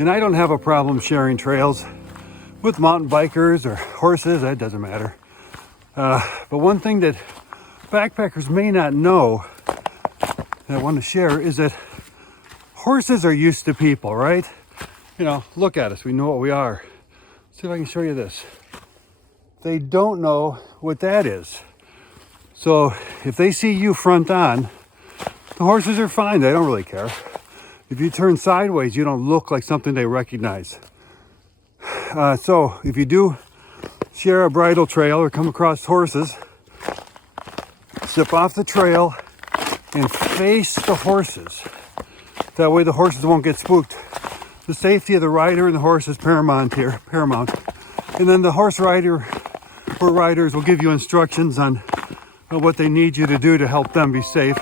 And I don't have a problem sharing trails with mountain bikers or horses, that doesn't matter. But one thing that backpackers may not know that I want to share is that horses are used to people, right? You know, look at us, we know what we are. See if I can show you this. They don't know what that is. So if they see you front on, the horses are fine, they don't really care. If you turn sideways, you don't look like something they recognize. So if you do share a bridle trail or come across horses, step off the trail and face the horses. That way the horses won't get spooked. The safety of the rider and the horse is paramount here, And then the horse rider or riders will give you instructions on what they need you to do to help them be safe.